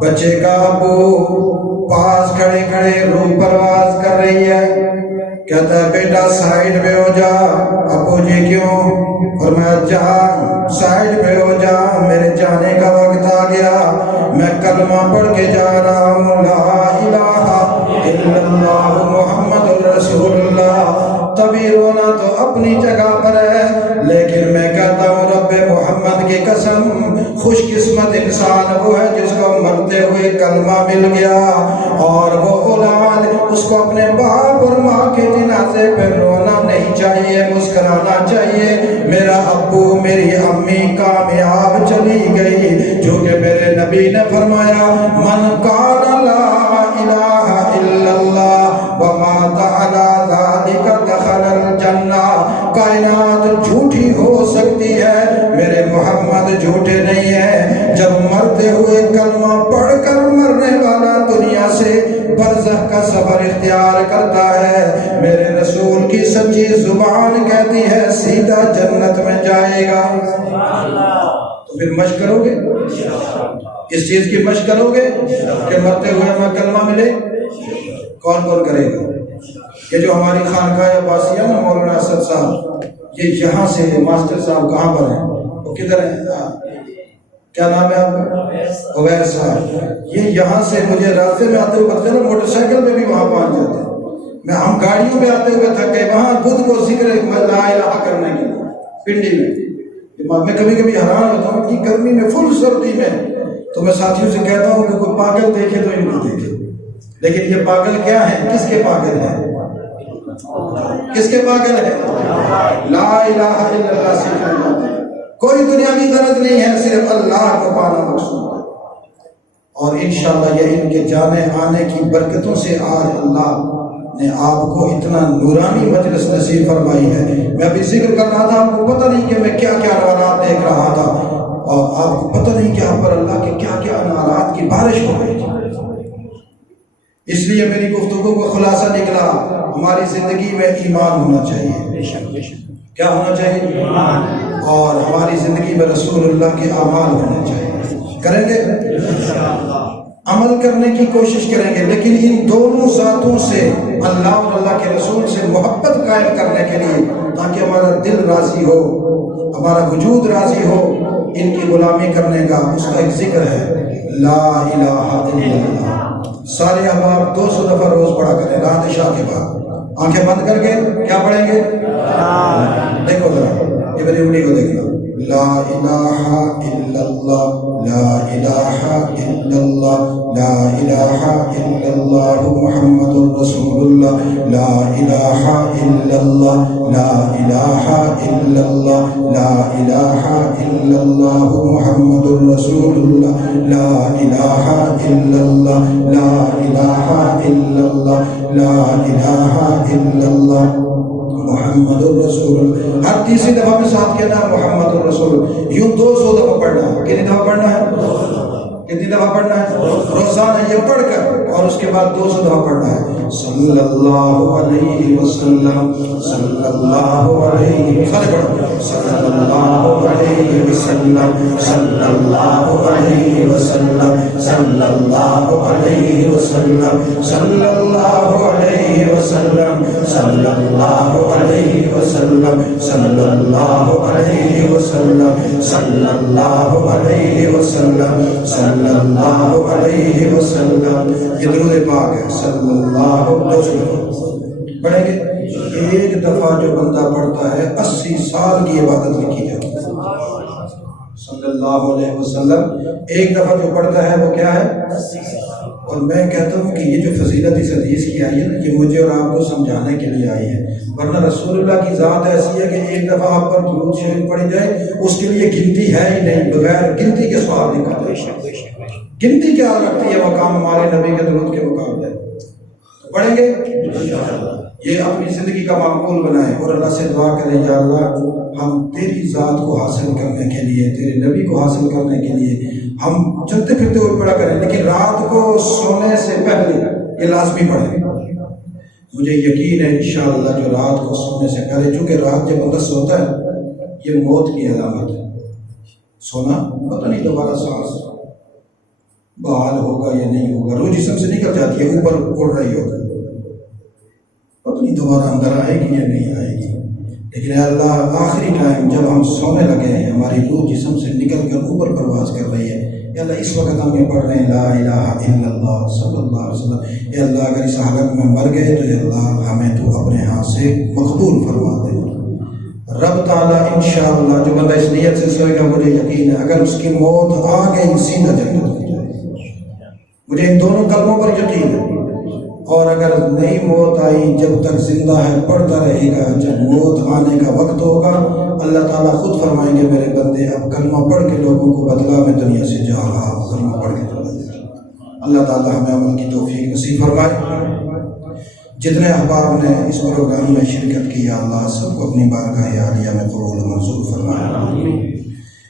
بچے کا ابو پاس کھڑے کھڑے روح پرواز کر رہی ہے، کہتا ہے بیٹا سائیڈ پہ ہو جا۔ ابو جی کیوں؟ فرمایا جا سائیڈ پہ ہو جا، میرے جانے کا وقت آ گیا، میں کلمہ پڑھ کے جا رہا ہوں لا الہ الا اللہ محمد الرسول اللہ۔ تبھی رونا تو اپنی جگہ پر ہے، لیکن میں کہتا ہوں رب محمد کی قسم خوش قسمت انسان وہ ہے جس کو مرتے ہوئے کلمہ مل گیا اور وہ اولاد اس کو اپنے باپ اور ماں کے جنازے پہ رونا نہیں چاہیے، مسکرانا چاہیے۔ میرا ابو میری امی کامیاب چلی گئی، جو کہ میرے نبی نے فرمایا من قال لا الہ الا اللہ ومات علی ذالک دخل الجنہ۔ کائنات جھوٹی ہو سکتی ہے، میرے محمد جھوٹے نہیں ہیں۔ جب مرتے ہوئے کلمہ پڑھ کر مرنے والا دنیا سے برزخ کا سفر اختیار کرتا ہے، میرے رسول کی سچی زبان کہتی ہے سیدھا جنت میں جائے گا۔ تو پھر مشق کرو گے، اس چیز کی مشق کرو گے کہ مرتے ہوئے ہمیں کلمہ ملے؟ کون کون کرے گا؟ یہ جو ہماری خانقاہ عباسیہ نا مولانا اسد صاحب، یہ یہاں سے ماسٹر صاحب کہاں پر ہیں؟ وہ کدھر ہیں؟ کیا نام ہے آپ کا؟ عویر صاحب۔ یہ یہاں سے مجھے راستے میں آتے ہوئے پتہ چلا موٹر سائیکل میں بھی وہاں پہنچ جاتے ہیں۔ میں ہم گاڑیوں پہ آتے ہوئے تھک گئے، وہاں بدھ کو ذکر لا الہ کرنے کے لیے پنڈی میں۔ میں کبھی کبھی حیران ہوتا ہوں کہ گرمی میں فل سردی میں تو میں ساتھیوں سے کہتا ہوں کہ کوئی پاگل دیکھے تو ان کو دیکھے، لیکن یہ پاگل کیا ہے؟ کس کے پاگل ہے؟ کس کے پاگل ہے؟ لا الہ الا اللہ سیکھنا چاہتے ہیں، کوئی دنیاوی غرض نہیں ہے، صرف اللہ کو پانا مقصود ہے۔ اور انشاءاللہ یہ ان کے جانے آنے کی برکتوں سے آج اللہ نے آپ کو اتنا نورانی مجلس نصیب فرمائی ہے۔ میں ابھی ذکر کر رہا تھا، آپ کو پتہ نہیں کہ میں کیا کیا انوارات دیکھ رہا تھا، اور آپ کو پتہ نہیں کہ آپ پر اللہ کے کیا کیا انوارات کی بارش ہو رہی تھی۔ اس لیے میری گفتگو کا خلاصہ نکلا، ہماری زندگی میں ایمان ہونا چاہیے۔ کیا ہونا چاہیے؟ اور ہماری زندگی میں رسول اللہ کے اعمال ہونے چاہیے۔ کریں گے؟ عمل کرنے کی کوشش کریں گے، لیکن ان دونوں ذاتوں سے اللہ اور اللہ کے رسول سے محبت قائم کرنے کے لیے، تاکہ ہمارا دل راضی ہو، ہمارا وجود راضی ہو، ان کی غلامی کرنے کا اس کا ایک ذکر ہے لا الہ الا اللہ۔ سارے احباب 200 دفعہ روز پڑھا کریں رات عشاء کے بعد، آنکھیں بند کر کے کیا پڑھیں گے؟ دیکھو ذرا یہ میری انگلی کو دیکھنا، لا الہ الا اللہ، لا الہ الا اللہ، لا الہ الا اللہ محمد الرسول اللہ، لا الہ الا اللہ، لا الہ الا اللہ، لا الہ الا اللہ محمد الرسول اللہ، لا الہ الا اللہ، لا الہ الا اللہ، لا الہ الا اللہ محمد الرسول۔ ہر تیسری دفعہ میں ساتھ کہنا محمد الرسول، یوں 200 دفعہ پڑھنا ہے۔ کتنی دفعہ پڑھنا ہے؟ کتنی دفعہ پڑھنا ہے؟ روزانہ یہ پڑھ کر اور اس کے بعد 200 دفعہ پڑھنا ہے صلی اللہ علیہ وسلم صلی اللہ علیہ وسلم صلی اللہ علیہ وسلم صلی اللہ علیہ وسلم صلی اللہ علیہ وسلم صلی اللہ علیہ وسلم صلی اللہ علیہ وسلم صلی اللہ علیہ وسلم صلی اللہ علیہ وسلم صلی اللہ علیہ وسلم. یہ درود پاک ہے صلی اللہ علیہ وسلم. پڑھیں گے. ایک دفعہ جو بندہ پڑھتا ہے 80 سال کی عبادت لکھی جاتی ہے. صلی اللہ علیہ وسلم ایک دفعہ جو پڑھتا ہے وہ کیا ہے؟ اور میں کہتا ہوں کہ یہ جو فضیلت اس حدیث کی آئی ہے نا، یہ مجھے اور آپ کو سمجھانے کے لیے آئی ہے. ورنہ رسول اللہ کی ذات ایسی ہے کہ ایک دفعہ آپ پر درود شریف پڑھی جائے اس کے لیے گنتی ہے ہی نہیں، بغیر گنتی کے ثواب نکالتے. گنتی کیا رکھتی ہے مقام ہمارے نبی کے درود کے مقابلے؟ پڑھیں گے یہ اپنی زندگی کا معمول بنائیں اور اللہ سے دعا کریں یا اللہ ہم تیری ذات کو حاصل کرنے کے لیے، تیرے نبی کو حاصل کرنے کے لیے ہم چلتے پھرتے ہوئے پڑھا کریں، لیکن رات کو سونے سے پہلے یہ لازمی پڑھیں. مجھے یقین ہے انشاءاللہ جو رات کو سونے سے پہلے، چونکہ رات جب بندہ سوتا ہے یہ موت کی علامت ہے. سونا پتہ نہیں دوبارہ سانس بحال ہوگا یا نہیں ہوگا، روح جسم سے نکل جاتی ہے، اوپر اڑ رہی ہوگی، پتہ نہیں دوبارہ اندر آئے گی یا نہیں آئے گی. لیکن اے اللہ آخری ٹائم جب ہم سونے لگے ہیں، ہماری روح جسم سے نکل کر اوپر پرواز کر رہی ہے، اے اللہ اس وقت ہم یہ پڑھ رہے ہیں لا الہ الا اللہ صلی اللہ علیہ وسلم. اے اللہ اگر اس حالت میں مر گئے تو اے اللہ ہمیں تو اپنے ہاں سے مقبول فرما دے. رب تعالیٰ انشاءاللہ جو بندہ اس نیت سے سوئے گا، مجھے یقین ہے اگر اس کی موت آ گئی سیدھا جنت ہو جائے. مجھے ان دونوں کلموں پر یقین ہے. اور اگر نہیں موت آئی، جب تک زندہ ہے پڑھتا رہے گا، جب موت آنے کا وقت ہوگا اللہ تعالیٰ خود فرمائیں گے میرے بندے اب کلمہ پڑھ کے لوگوں کو بدلا، میں دنیا سے جا رہا ہوں، کلمہ پڑھ کے بدلا. اللہ تعالیٰ ہمیں عمل کی توفیق نصیب فرمائے. جتنے احباب نے اس پروگرام میں شرکت کی یا اللہ سب کو اپنی بارگاہ عالیہ میں قبول و منظور فرمائے.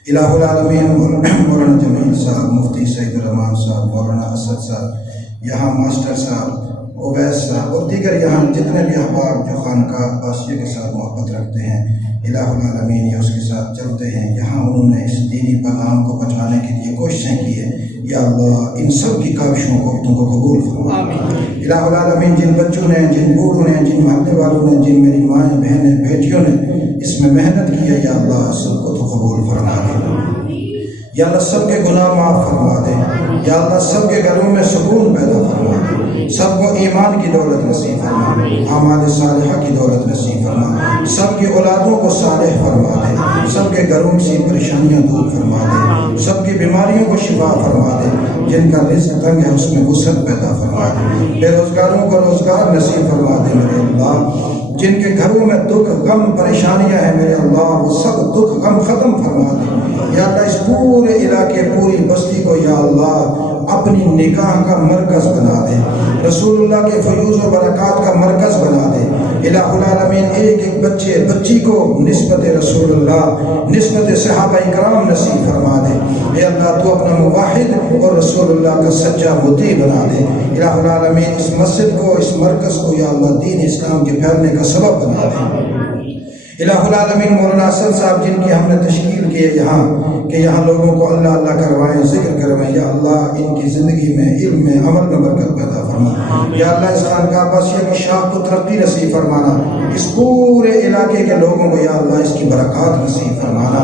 الہ العالمین مولانا جمیل صاحب، مفتی سعید الرحمان صاحب، مولانا اسد صاحب، یہاں ماسٹر صاحب، اویس صاحب اور دیگر یہاں جتنے بھی احباب جو خانقاہ عباسیہ کے ساتھ محبت رکھتے ہیں، الہ العالمین یہ اس کے ساتھ چلتے ہیں، یہاں انہوں نے اس دینی پیغام کو پہنچانے کے لیے کوششیں کی ہیں، یا اللہ ان سب کی کاوشوں کو تم کو قبول فرما. الہ العالمین جن بچوں نے، جن بوڑھوں نے، جن محلے والوں نے، جن میری مائیں بہنیں بیٹیوں نے اس میں محنت کی ہے، یا اللہ سب کو تو قبول فرما دے. یا اللہ سب کے گناہ معاف فرما دے. یا اللہ سب کے گھروں میں سکون پیدا فرما دے. سب کو ایمان کی دولت نصیب فرما، اعمال صالحہ کی دولت نصیب فرما. سب کی اولادوں کو صالح فرما دے. سب کے گھروں سے پریشانیاں دور فرما دے. سب کی بیماریوں کو شفا فرما دے. جن کا رزق تنگ ہے اس میں وسعت پیدا فرما دے. بے روزگاروں کو روزگار نصیب فرما دے میرے اللہ. جن کے گھروں میں دکھ غم پریشانیاں ہیں میرے اللہ وہ سب دکھ غم ختم فرما دے. یا اللہ اس پورے علاقے پوری بستی کو یا اللہ اپنی نگاہ کا مرکز بنا دے. رسول اللہ کے فیوز و برکات کا مرکز بنا دے. الہ العالمین ایک ایک بچے بچی کو نسبت رسول اللہ، نسبت صحابہ کرام نصیب فرما دے. اے اللہ تو اپنا موحد اور رسول اللہ کا سچا مطیع بنا دے. الہ العالمین اس مسجد کو، اس مرکز کو یا اللہ دین اسلام کے پھیلنے کا سبب بنا دے. الہ العالمین مولانا اسد صاحب جن کی ہم نے تشکیل کی ہے یہاں کہ یہاں لوگوں کو اللہ اللہ کروائیں، ذکر کروائیں، یا اللہ ان کی زندگی میں، علم میں، عمل میں برکت پیدا فرما. یا اللہ اس خانقاہ عباسیہ کی شاخ کو ترقی نصیب فرمانا. اس پورے علاقے کے لوگوں کو یا اللہ اس کی برکات نصیب فرمانا.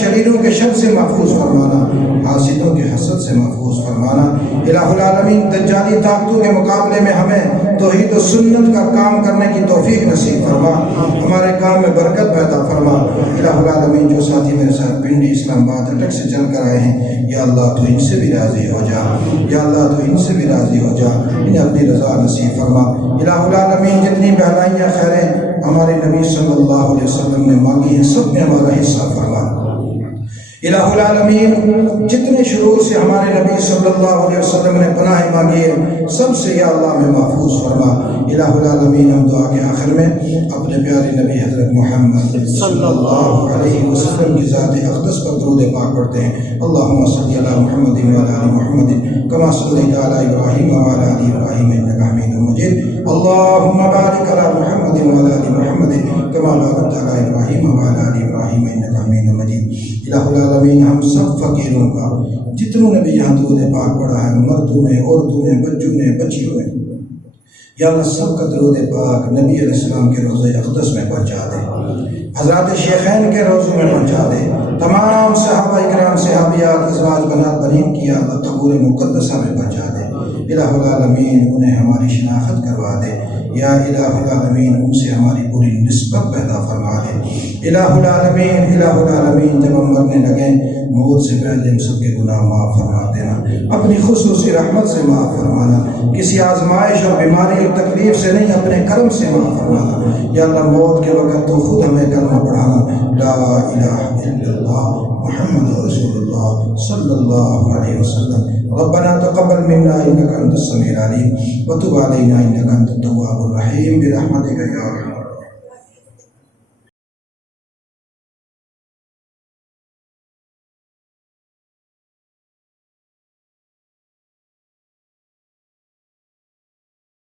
شریروں کے شر سے محفوظ فرمانا، حاسدوں کے حسد سے محفوظ فرمانا. الہ العالمین دجالی طاقتوں کے مقابلے میں ہمیں توحید و سنت کا کام کرنے کی توفیق نصیب فرما. ہمارے کام میں برکت پیدا فرما. الہ العالمین جو ساتھی میرے ساتھ پنڈی اسلام آباد اٹک سے چل کر آئے ہیں یا اللہ تو ان سے بھی راضی ہو جا. یا اللہ تو ان سے بھی راضی ہو جا، انہیں اپنی رضا نصیب فرما. الہ العالمین جتنی بہلائیاں خیریں ہمارے نبی صلی اللہ علیہ وسلم نے مانگی ہیں سب میں ہمارا حصہ فرما. الہ العالمین جتنے شرور سے ہمارے نبی صلی اللہ علیہ وسلم نے پناہ مانگی ہے سب سے یا اللہ میں محفوظ فرما۔ الہ العالمین ہم دعا کے آخر میں اپنے پیارے نبی حضرت محمد صلی اللہ علیہ وسلم کی ذات اقدس پر درود پاک پڑھتے ہیں۔ اللہم صلی علی محمد وعلی آل محمد کما صلیت علی ابراہیم وعلی آل ابراہیم انک حمید مجید۔ اللہم بارک علی محمد وعلی آل محمد کما بارکت علی ابراہیم وعلی آل ابراہیم انک حمید مجید۔ الہ العالمین ہم سب فقیروں کا جتنوں نے بھی یہاں درود پاک پڑھا ہے، مردوں نے، عورتوں نے، بچوں نے، بچیوں نے، یا اللہ سب کا درود پاک نبی علیہ السلام کے روضہ اقدس میں پہنچا دے، حضرات شیخین کے روضوں میں پہنچا دے، تمام صحابہ اکرام صحابیات ازواج بنات بنین کی یا اللہ قبور مقدسہ میں پہنچا دے۔ الہ العالمین انہیں ہماری شناخت کروا دے، یا الہ العالمین ان سے ہماری پوری نسبت پیدا فرما دے۔ الہ العالمین جب ہم مرنے لگیں موت سے پہلے ہم سب کے گناہ معاف فرما دینا، اپنی خصوصی رحمت سے معاف فرمانا، کسی آزمائش اور بیماری اور تکلیف سے نہیں اپنے کرم سے معاف فرمانا۔ یا اللہ موت کے وقت تو خود ہمیں کلمہ پڑھانا، لا الہ الا اللہ محمد رسول اللہ صلی اللہ علیہ وسلم۔ ربنا تقبل منا انك انت السميع العليم وتب علينا انك انت التواب الرحيم برحمتك يا ارحم